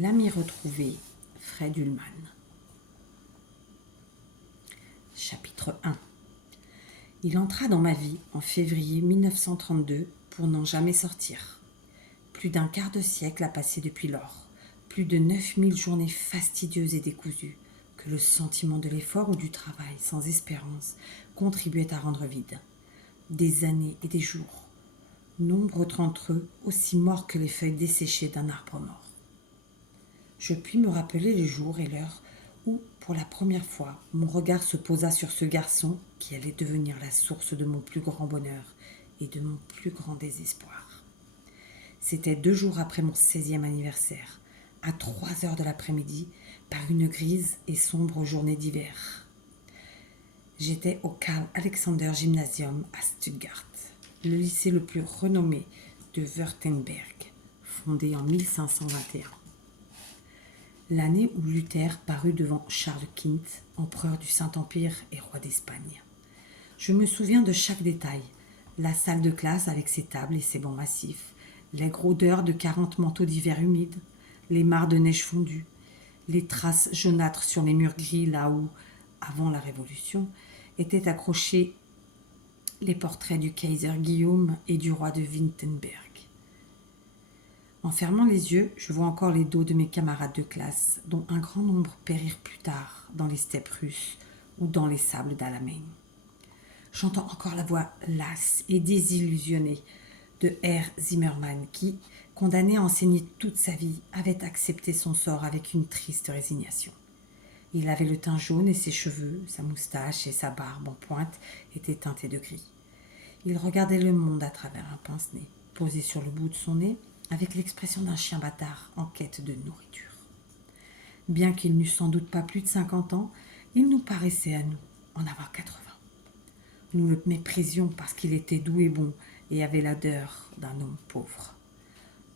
L'ami retrouvé, Fred Ullman. Chapitre 1. Il entra dans ma vie en février 1932 pour n'en jamais sortir. Plus d'un quart de siècle a passé depuis lors, plus de 9000 journées fastidieuses et décousues que le sentiment de l'effort ou du travail sans espérance contribuait à rendre vide. Des années et des jours, nombreux d'entre eux aussi morts que les feuilles desséchées d'un arbre mort. Je puis me rappeler les jours et l'heure où, pour la première fois, mon regard se posa sur ce garçon qui allait devenir la source de mon plus grand bonheur et de mon plus grand désespoir. C'était 2 jours après mon 16e anniversaire, à 3 heures de l'après-midi, par une grise et sombre journée d'hiver. J'étais au Karl Alexander Gymnasium à Stuttgart, le lycée le plus renommé de Württemberg, fondé en 1521. L'année où Luther parut devant Charles V, empereur du Saint-Empire et roi d'Espagne. Je me souviens de chaque détail. La salle de classe avec ses tables et ses bancs massifs, l'aigre odeur de 40 manteaux d'hiver humides, les mares de neige fondue, les traces jaunâtres sur les murs gris là où, avant la Révolution, étaient accrochés les portraits du Kaiser Guillaume et du roi de Wittenberg. En fermant les yeux, je vois encore les dos de mes camarades de classe, dont un grand nombre périrent plus tard dans les steppes russes ou dans les sables d'Alamein. J'entends encore la voix lasse et désillusionnée de R. Zimmermann qui, condamné à enseigner toute sa vie, avait accepté son sort avec une triste résignation. Il avait le teint jaune et ses cheveux, sa moustache et sa barbe en pointe étaient teintés de gris. Il regardait le monde à travers un pince-nez, posé sur le bout de son nez, avec l'expression d'un chien bâtard en quête de nourriture. Bien qu'il n'eût sans doute pas plus de 50 ans, il nous paraissait à nous en avoir 80. Nous le méprisions parce qu'il était doux et bon et avait l'odeur d'un homme pauvre.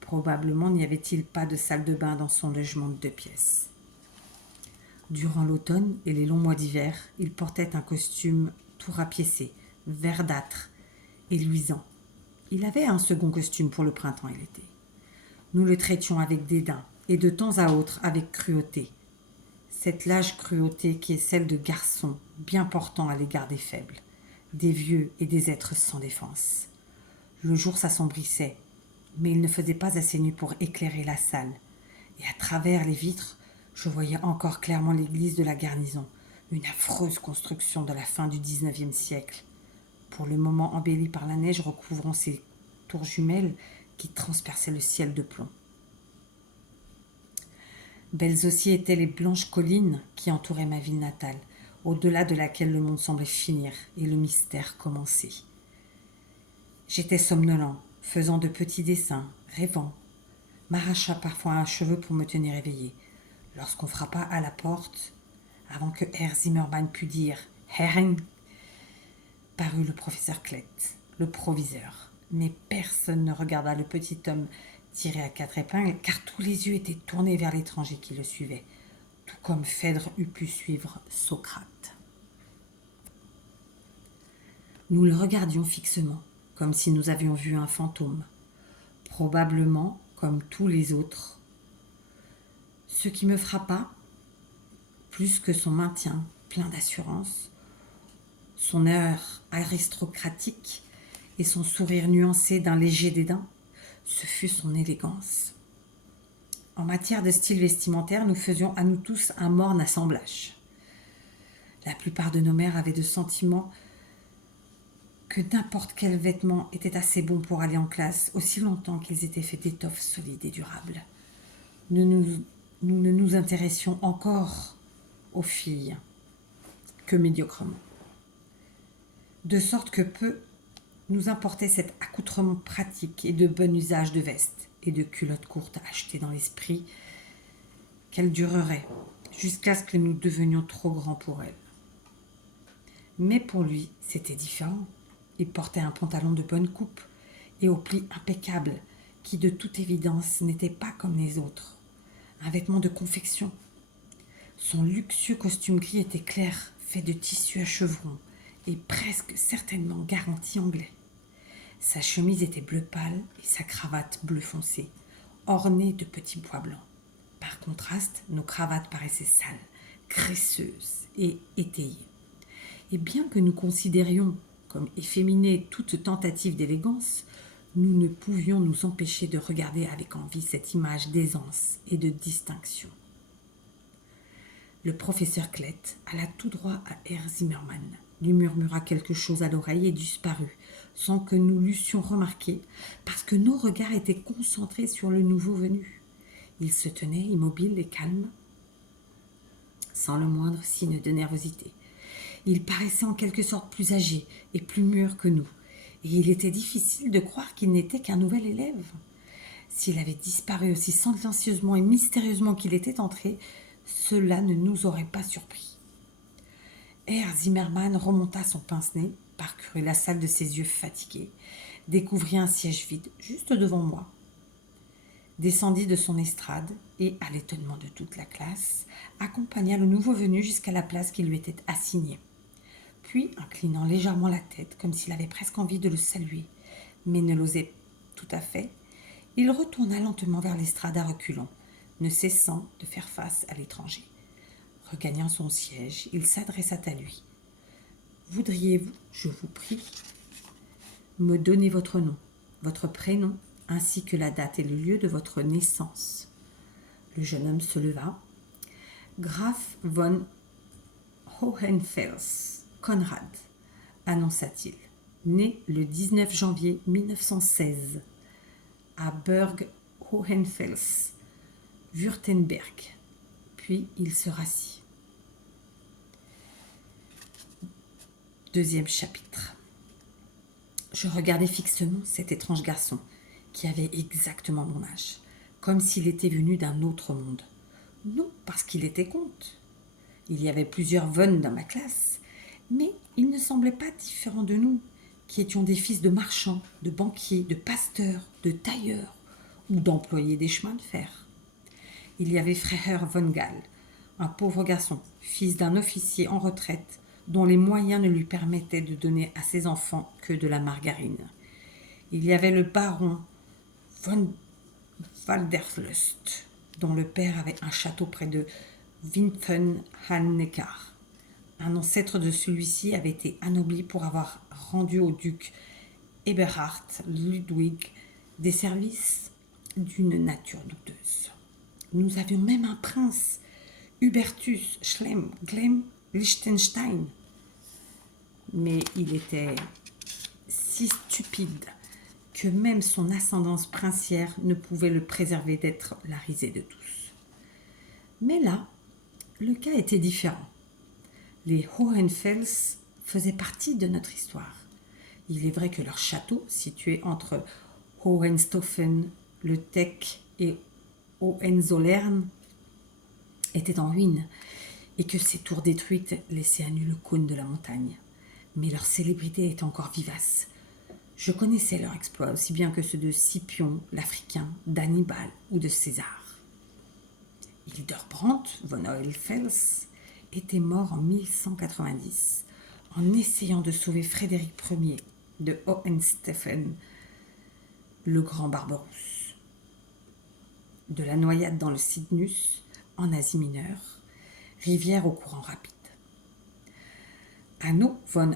Probablement n'y avait-il pas de salle de bain dans son logement de 2 pièces. Durant l'automne et les longs mois d'hiver, il portait un costume tout rapiécé, verdâtre et luisant. Il avait un second costume pour le printemps et l'été. Nous le traitions avec dédain et de temps à autre avec cruauté. Cette lâche cruauté qui est celle de garçons bien portants à l'égard des faibles, des vieux et des êtres sans défense. Le jour s'assombrissait, mais il ne faisait pas assez nuit pour éclairer la salle, et à travers les vitres, je voyais encore clairement l'église de la garnison, une affreuse construction de la fin du XIXe siècle, pour le moment embellie par la neige recouvrant ses tours jumelles qui transperçaient le ciel de plomb. Belles aussi étaient les blanches collines qui entouraient ma ville natale, au-delà de laquelle le monde semblait finir et le mystère commencer. J'étais somnolent, faisant de petits dessins, rêvant, m'arracha parfois un cheveu pour me tenir éveillé. Lorsqu'on frappa à la porte, avant que Herr Zimmermann pût dire « Herrn », parut le professeur Klett, le proviseur. Mais personne ne regarda le petit homme tiré à 4 épingles, car tous les yeux étaient tournés vers l'étranger qui le suivait, tout comme Phèdre eût pu suivre Socrate. Nous le regardions fixement, comme si nous avions vu un fantôme, probablement comme tous les autres. Ce qui me frappa, plus que son maintien plein d'assurance, son air aristocratique et son sourire nuancé d'un léger dédain, ce fut son élégance. En matière de style vestimentaire, nous faisions à nous tous un morne assemblage. La plupart de nos mères avaient le sentiment que n'importe quel vêtement était assez bon pour aller en classe, aussi longtemps qu'ils étaient faits d'étoffes solides et durables. Nous ne nous intéressions encore aux filles que médiocrement. De sorte que peu nous importait cet accoutrement pratique et de bon usage de vestes et de culottes courtes achetées dans l'esprit qu'elles dureraient jusqu'à ce que nous devenions trop grands pour elles. Mais pour lui, c'était différent. Il portait un pantalon de bonne coupe et aux plis impeccables qui, de toute évidence, n'était pas comme les autres. Un vêtement de confection. Son luxueux costume gris était clair, fait de tissu à chevrons et presque certainement garanti anglais. Sa chemise était bleu pâle et sa cravate bleu foncé, ornée de petits pois blancs. Par contraste, nos cravates paraissaient sales, graisseuses et étayées. Et bien que nous considérions comme efféminée toute tentative d'élégance, nous ne pouvions nous empêcher de regarder avec envie cette image d'aisance et de distinction. Le professeur Klett alla tout droit à Herr Zimmermann, lui murmura quelque chose à l'oreille et disparut, sans que nous l'eussions remarqué, parce que nos regards étaient concentrés sur le nouveau venu. Il se tenait immobile et calme, sans le moindre signe de nervosité. Il paraissait en quelque sorte plus âgé et plus mûr que nous, et il était difficile de croire qu'il n'était qu'un nouvel élève. S'il avait disparu aussi silencieusement et mystérieusement qu'il était entré, cela ne nous aurait pas surpris. Herr Zimmermann remonta son pince-nez, parcourut la salle de ses yeux fatigués, découvrit un siège vide juste devant moi, descendit de son estrade et, à l'étonnement de toute la classe, accompagna le nouveau venu jusqu'à la place qui lui était assignée. Puis, inclinant légèrement la tête, comme s'il avait presque envie de le saluer, mais ne l'osait tout à fait, il retourna lentement vers l'estrade à reculons, ne cessant de faire face à l'étranger. Regagnant son siège, il s'adressa à lui. « Voudriez-vous, je vous prie, me donner votre nom, votre prénom, ainsi que la date et le lieu de votre naissance ?» Le jeune homme se leva. « Graf von Hohenfels, Konrad, annonça-t-il, né le 19 janvier 1916 à Burg Hohenfels, Württemberg. » Puis il se rassit. Deuxième chapitre. Je regardais fixement cet étrange garçon qui avait exactement mon âge, comme s'il était venu d'un autre monde. Non parce qu'il était comte. Il y avait plusieurs von dans ma classe, mais il ne semblait pas différent de nous, qui étions des fils de marchands, de banquiers, de pasteurs, de tailleurs ou d'employés des chemins de fer. Il y avait frère von Gall, un pauvre garçon, fils d'un officier en retraite, dont les moyens ne lui permettaient de donner à ses enfants que de la margarine. Il y avait le baron von Walderlust, dont le père avait un château près de Wimpfen am Neckar. Un ancêtre de celui-ci avait été anobli pour avoir rendu au duc Eberhard Ludwig des services d'une nature douteuse. Nous avions même un prince, Hubertus Glemm Liechtenstein, mais il était si stupide que même son ascendance princière ne pouvait le préserver d'être la risée de tous. Mais là, le cas était différent. Les Hohenfels faisaient partie de notre histoire. Il est vrai que leur château, situé entre Hohenstaufen, Le Tech et Hohenzollern, était en ruine et que ces tours détruites laissaient à nu le cône de la montagne. Mais leur célébrité était encore vivace. Je connaissais leurs exploits aussi bien que ceux de Scipion, l'Africain, d'Hannibal ou de César. Hildebrand von Hohenfels était mort en 1190 en essayant de sauver Frédéric Ier de Hohenstaufen, le grand Barberousse, de la noyade dans le Cydnus, en Asie mineure, rivière au courant rapide. Hanno von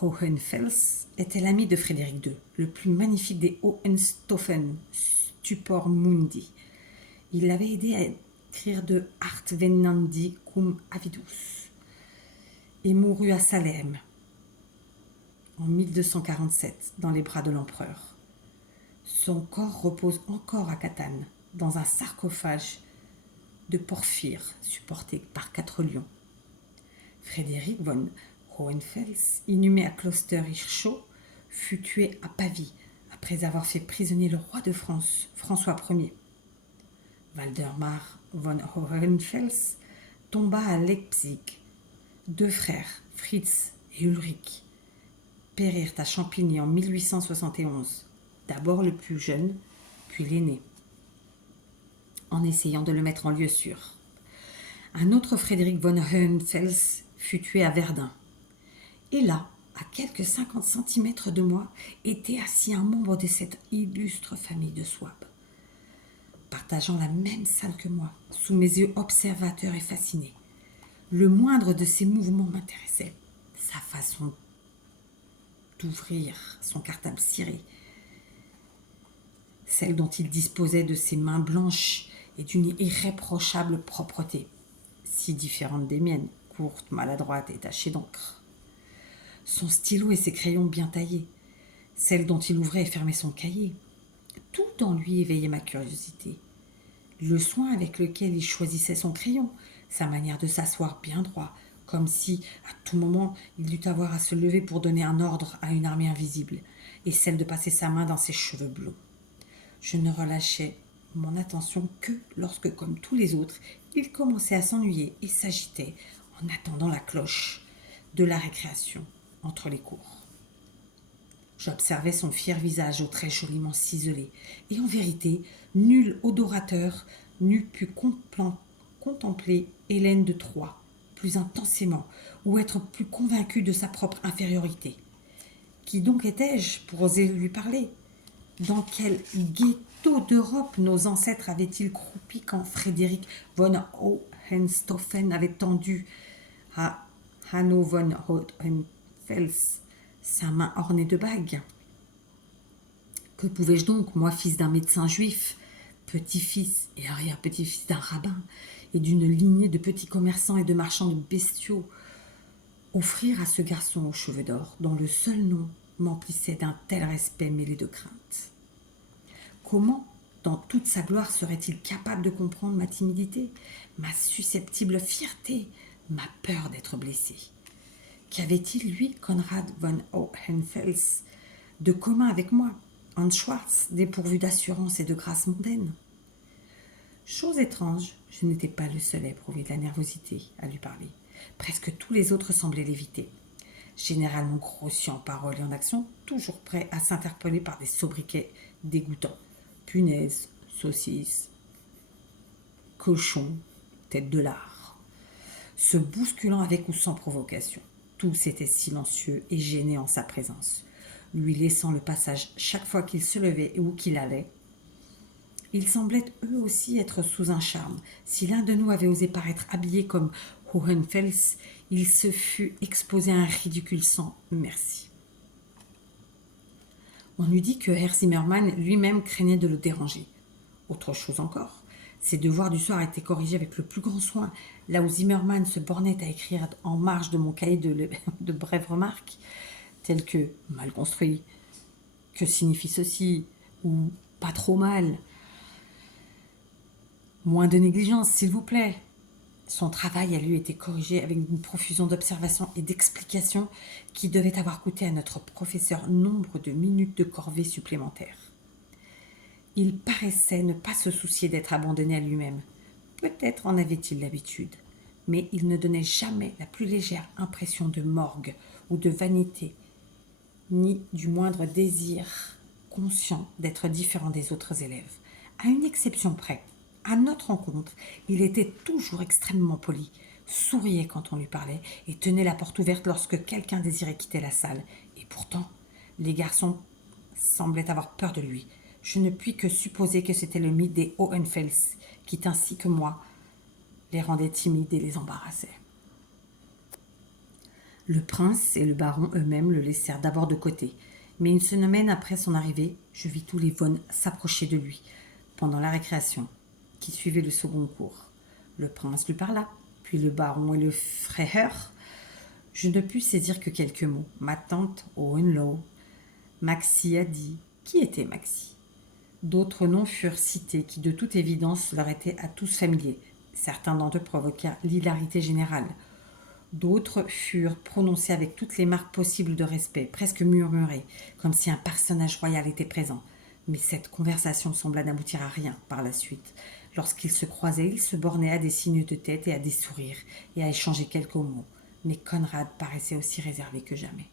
Hohenfels était l'ami de Frédéric II, le plus magnifique des Hohenstaufen, stupor mundi. Il l'avait aidé à écrire de Art venandi cum avidus et mourut à Salem en 1247 dans les bras de l'empereur. Son corps repose encore à Catane, dans un sarcophage de porphyre supporté par 4 lions. Frédéric von Hohenfels, inhumé à Kloster-Hirschau, fut tué à Pavie après avoir fait prisonnier le roi de France, François Ier. Waldemar von Hohenfels tomba à Leipzig. 2 frères, Fritz et Ulrich, périrent à Champigny en 1871, d'abord le plus jeune, puis l'aîné, en essayant de le mettre en lieu sûr. Un autre Frédéric von Hohenfels fut tué à Verdun. Et là, à quelques 50 centimètres de moi, était assis un membre de cette illustre famille de Souabe. Par partageant la même salle que moi, sous mes yeux observateurs et fascinés. Le moindre de ses mouvements m'intéressait. Sa façon d'ouvrir son cartable ciré, celle dont il disposait de ses mains blanches et d'une irréprochable propreté, si différente des miennes, courtes, maladroites et tachées d'encre. Son stylo et ses crayons bien taillés, celle dont il ouvrait et fermait son cahier. Tout en lui éveillait ma curiosité. Le soin avec lequel il choisissait son crayon, sa manière de s'asseoir bien droit, comme si, à tout moment, il dût avoir à se lever pour donner un ordre à une armée invisible, et celle de passer sa main dans ses cheveux blonds. Je ne relâchais mon attention que lorsque, comme tous les autres, il commençait à s'ennuyer et s'agitait en attendant la cloche de la récréation entre les cours. J'observais son fier visage aux traits joliment ciselés, et en vérité, nul odorateur n'eût pu contempler Hélène de Troie plus intensément ou être plus convaincu de sa propre infériorité. Qui donc étais-je pour oser lui parler? Dans quel ghetto d'Europe nos ancêtres avaient-ils croupi quand Frédéric von Hohenstaufen avait tendu à Hanno von Hohenfels sa main ornée de bagues? Que pouvais-je donc, moi, fils d'un médecin juif, petit-fils et arrière-petit-fils d'un rabbin, et d'une lignée de petits commerçants et de marchands de bestiaux, offrir à ce garçon aux cheveux d'or, dont le seul nom m'emplissait d'un tel respect mêlé de crainte? Comment, dans toute sa gloire, serait-il capable de comprendre ma timidité, ma susceptible fierté, ma peur d'être blessé? Qu'avait-il, lui, Konrad von Hohenfels, de commun avec moi, Hans Schwartz, dépourvu d'assurance et de grâce mondaine? Chose étrange, je n'étais pas le seul à éprouver de la nervosité à lui parler. Presque tous les autres semblaient l'éviter. Généralement grossiers en paroles et en action, toujours prêts à s'interpeller par des sobriquets dégoûtants. Punaise, saucisse, cochon, tête de lard. Se bousculant avec ou sans provocation. Tous étaient silencieux et gênés en sa présence, lui laissant le passage chaque fois qu'il se levait et où qu'il allait. Ils semblaient eux aussi être sous un charme. Si l'un de nous avait osé paraître habillé comme Hohenfels, il se fût exposé à un ridicule sans merci. On eût dit que Herr Zimmermann lui-même craignait de le déranger. Autre chose encore, ses devoirs du soir étaient corrigés avec le plus grand soin, là où Zimmermann se bornait à écrire en marge de mon cahier de brèves remarques, telles que « mal construit »,« que signifie ceci » ou « pas trop mal ». Moins de négligence, s'il vous plaît. Son travail à lui était corrigé avec une profusion d'observations et d'explications qui devait avoir coûté à notre professeur nombre de minutes de corvée supplémentaires. Il paraissait ne pas se soucier d'être abandonné à lui-même. Peut-être en avait-il l'habitude, mais il ne donnait jamais la plus légère impression de morgue ou de vanité, ni du moindre désir conscient d'être différent des autres élèves. À une exception près, à notre rencontre, il était toujours extrêmement poli, souriait quand on lui parlait et tenait la porte ouverte lorsque quelqu'un désirait quitter la salle. Et pourtant, les garçons semblaient avoir peur de lui. Je ne puis que supposer que c'était le mythe des Hohenfels qui, ainsi que moi, les rendait timides et les embarrassait. Le prince et le baron eux-mêmes le laissèrent d'abord de côté, mais une semaine après son arrivée, je vis tous les Von s'approcher de lui pendant la récréation qui suivait le second cours. Le prince lui parla, puis le baron et le Freiherr. Je ne pus saisir que quelques mots. Ma tante Hohenlohe, Maxi a dit. Qui était Maxi? D'autres noms furent cités qui, de toute évidence, leur étaient à tous familiers. Certains d'entre eux provoquèrent l'hilarité générale. D'autres furent prononcés avec toutes les marques possibles de respect, presque murmurés, comme si un personnage royal était présent. Mais cette conversation sembla n'aboutir à rien par la suite. Lorsqu'ils se croisaient, ils se bornaient à des signes de tête et à des sourires, et à échanger quelques mots. Mais Conrad paraissait aussi réservé que jamais.